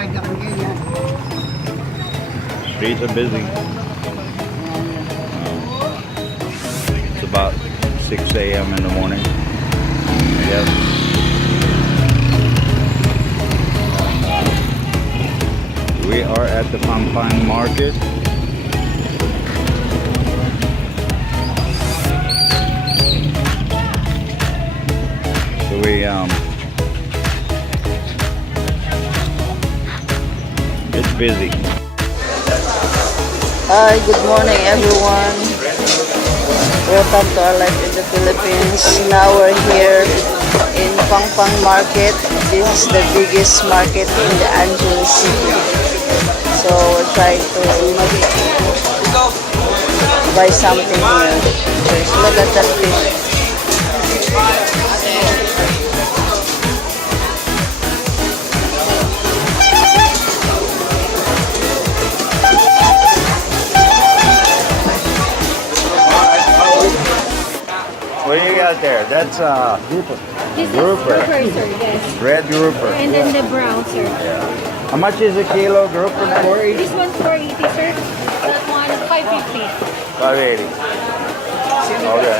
Streets are busy. It's about 6 a.m. in the morning. Yes. We are at the Pampang Market. So it's busy. Hi, good morning everyone. Welcome to our life in the Philippines. Now we're here in Pampang Market. This is the biggest market in the Angeles City. So we're trying to buy something here. First, look at that fish. What do you got there? That's grouper. This is Grouper. grouper, sir, yes. Red grouper. And then the brown, sir. How much is a kilo grouper now? This one's 480, sir. That one, 550. 580. Okay.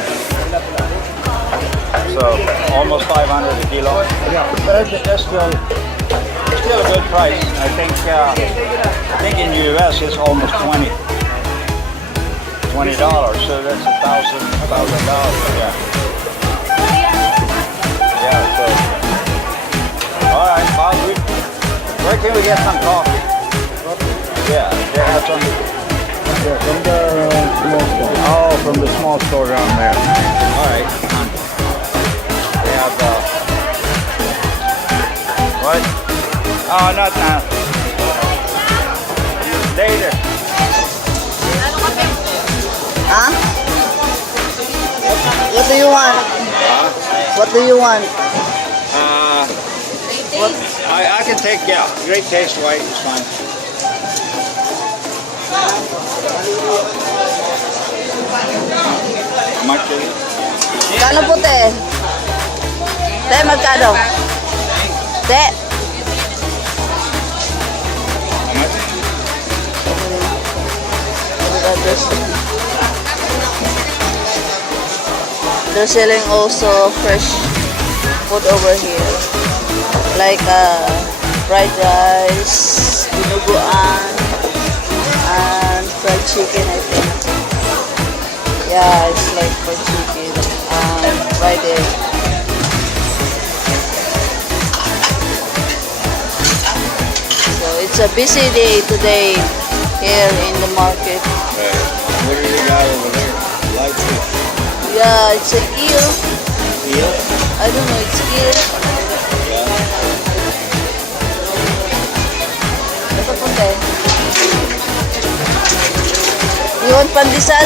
So almost 500 a kilo. Yeah, but that's still a good price. I think in the U.S. it's almost $20. So that's $1,000. Yeah. Yeah. So all right, Bob. Where can we get some coffee? Yeah, they have some. Yeah, from the small store. Oh, from the small store down there. All right. They have what? Oh, not now. Later. Huh? What do you want? What do you want? What? I can take, yeah, great taste white is fine. How much is it? Magkano puti? Te, magkano? Te. How much? They're selling also fresh food over here, like fried rice, dinuguan, and fried chicken, I think. Yeah, it's like fried chicken and fried egg. So it's a busy day today here in the market. What do you got over there? Light fish. Yeah, it's an eel. Eel? I don't know, it's eel. Yeah. Ito punta eh. You want pandesal?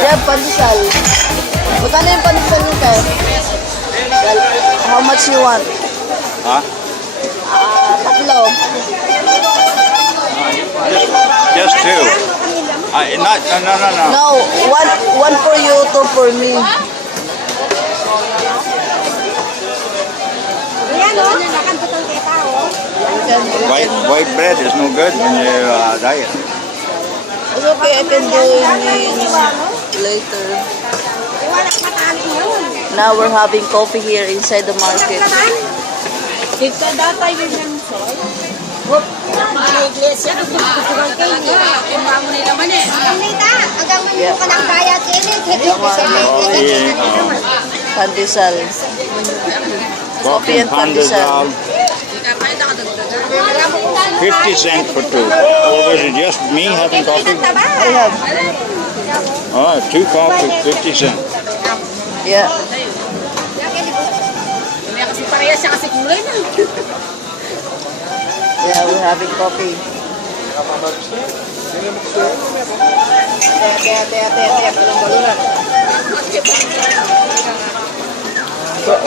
Yeah, pandesal. Magkano yung pandesal nito? How much you want? Huh? Tatlo. Just two. No. No, one for you, two for me. White bread is no good when you diet. It's okay, I can do it later. Now we're having coffee here inside the market. Pandesal. Coffee and pandesal. 50 cents for two. Or was it just me having coffee? I have. All right, two coffee, 50 cents. Yeah. Yeah, we're having coffee.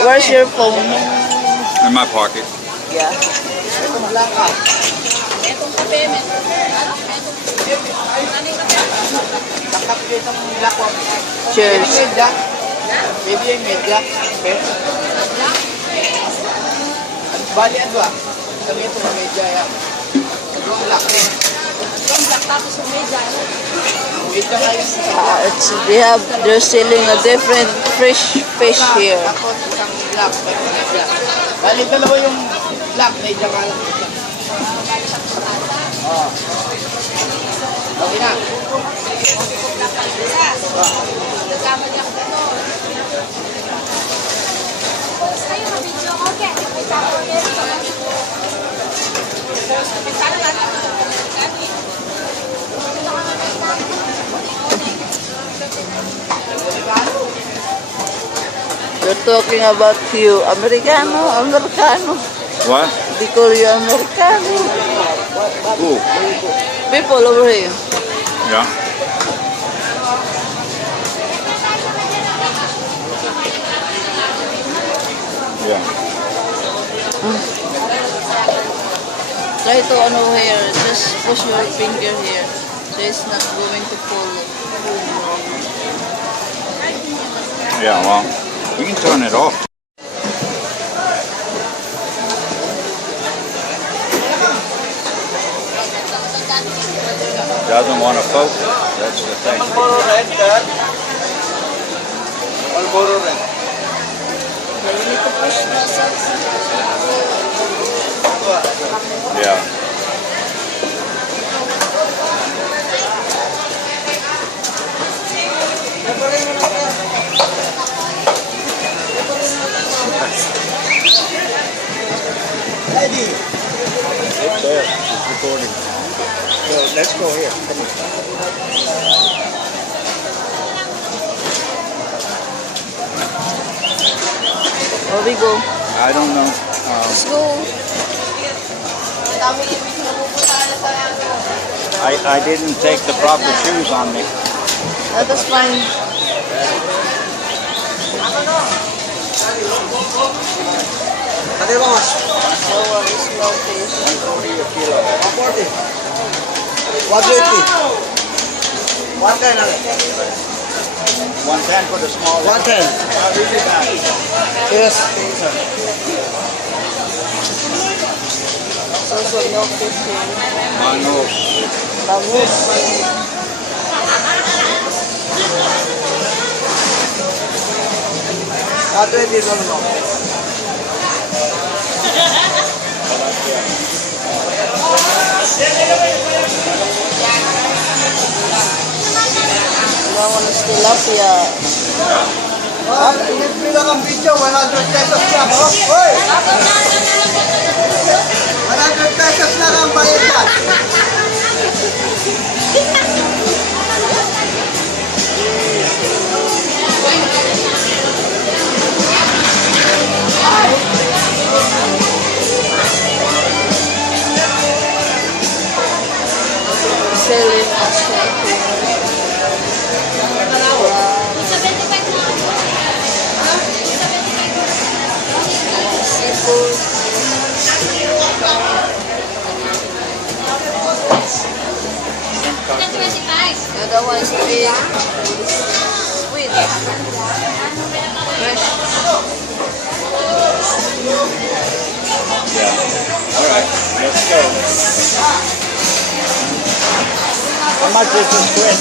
Where's your phone? In my pocket. Yeah. Cheers. Bali, ano ba? Kami ito na medya yan. Sobrang laki. Tapos yung medya. Medya kayo. They're selling a different fresh fish here. Tapos isang black. Medya. Bali, dalawa yung black. Medya ka lang. Oo. Okay na. Kayo mabidyo ko. Okay. They're talking about you. Americano. What? They call you Americano. Who? People over here. Yeah. Yeah. Try to here. Just push your finger here. So it's not going to pull. Yeah, well, you can turn it off. Doesn't want to focus. That's the thing. Puro red, sir. All puro red. You need to push myself. Yeah. Ready. It's there. It's recording. So let's go here. Where we go? I don't know. Let's go. I didn't take the proper shoes on me. That is fine. Ate boss. No worries, no fish. 140. 120. 110 na. 110 for the small. 110. Yes. So no fish here. Mano. Bangus. Ate, dito no. That one is tilapia. Ah, hindi bilang ang video, 100 pesos lang, oh. Hoy! 100 pesos lang ang bayad yan. Selling also here. Seafood. The other one is big. Sweet. Fresh. Yeah. All right. Let's go. How much is the squid?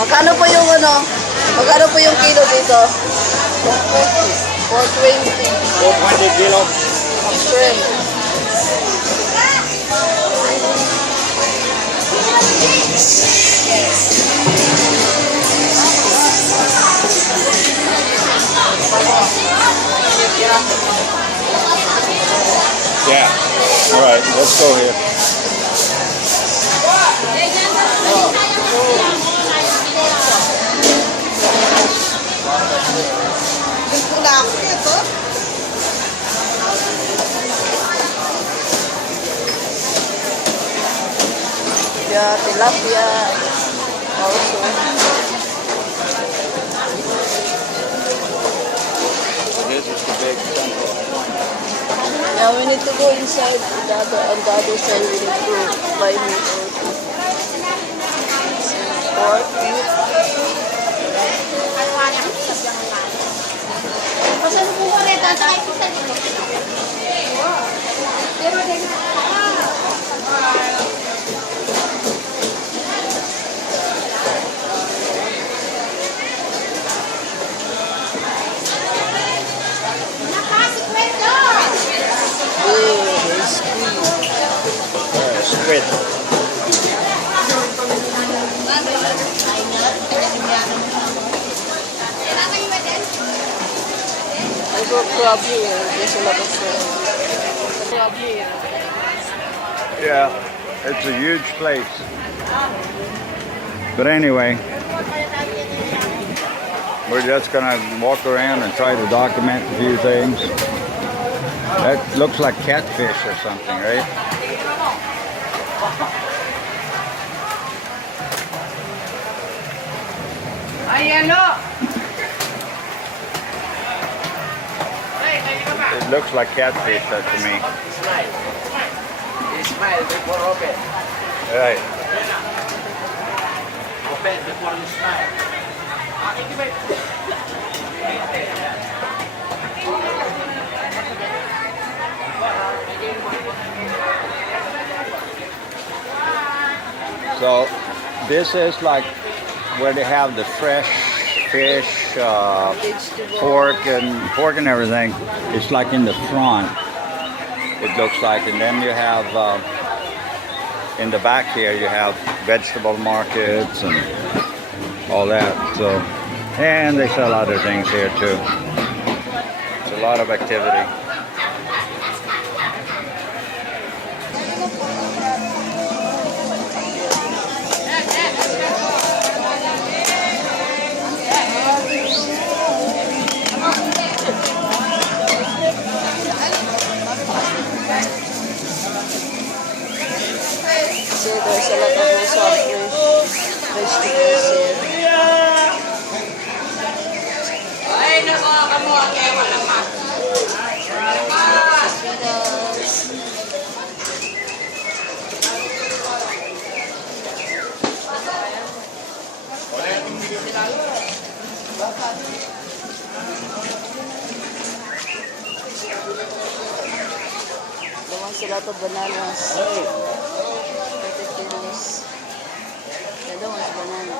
Magkano po yung Magkano po yung kilo dito? 420. 420 kilo. Shrimp. Yeah. All right. Let's go here. Yeah, tilapia also. This is the big chunk. Now we need to go inside on the other side. We need to buy meat also. Pork meat. Pasan po ko rin. Tatay ko sa dito. Squid. I go crab here. There's a lot of crab here. Yeah, it's a huge place. But anyway, we're just gonna walk around and try to document a few things. That looks like catfish or something, right? It looks like catfish to me. Smile before open. Right. Open before you smile. So this is like where they have the fresh fish, pork and everything. It's like in the front. It looks like, and then you have in the back here you have vegetable markets and all that. So, and they sell other things here too. It's a lot of activity. See, there's a lot of also fresh vegetables here. A lot of bananas. 30 kilos. The other one's banana.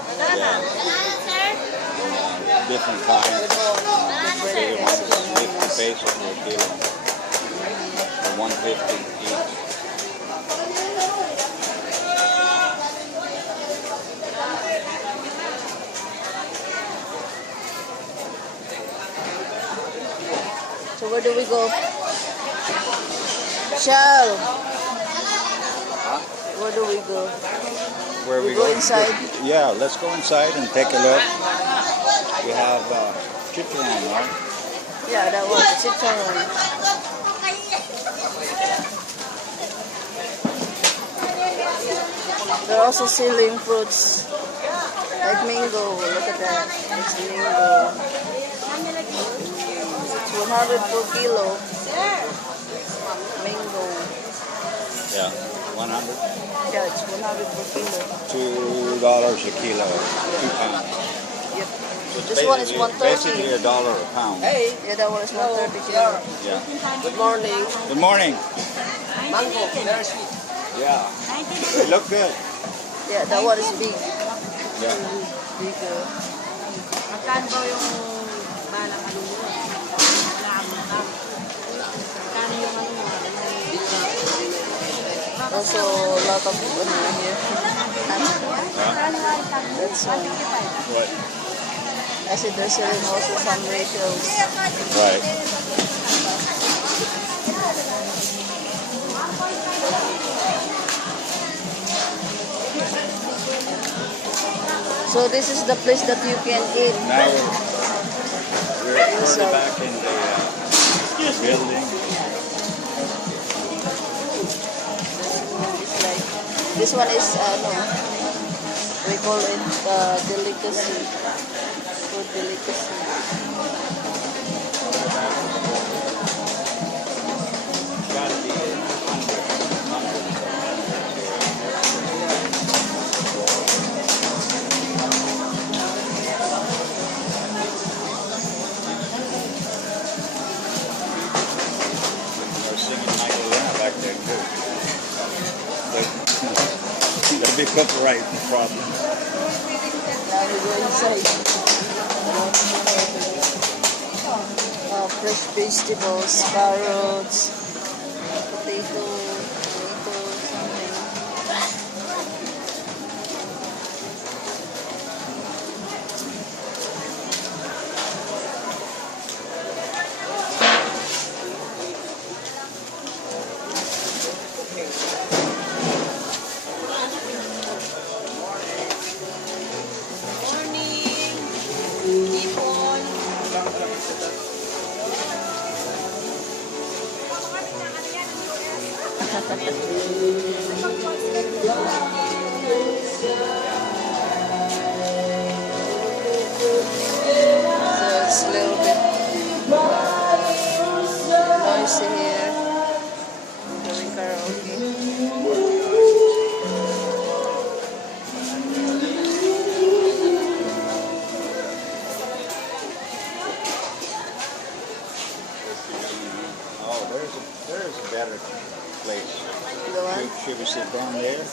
Different kinds. Different kinds of Different bananas. pesos per kilo. For 150 each. So where do we go? Shell. Where do we go? Where We go inside? Yeah, let's go inside and take a look. We have chitron, right? Yeah, that was citron. They're also selling fruits like mango. Look at that. It's mango. It's 100 per kilo. Mango. Yeah, 100. Yeah, it's 100 per kilo. $2 a kilo, 2 pounds. Yep. So it's This one is basically $1.30. $1 a pound. Hey, Yeah, that one is 130 kilo. Yeah. good morning. Good morning. Mango, very sweet. Yeah. They look good. Yeah, that one is big. Yeah. Bigger. Magkano ba yung balang ano mo? Magkano yung ano mo? Also, a lot of here. That's one. What? I said they're selling also some ratios. Right. So this is the place that you can eat. Now we're further back in the building. It's like, this one is, we call it delicacy. Food delicacy. Gotta be hundreds. They're singing Michael Lena back there. Copyright problem. Now we go inside. Fresh vegetables, carrots, potato, something. So it's a little bit noisy here. Doing karaoke. Oh, there's a better place. The one? Should we sit down there?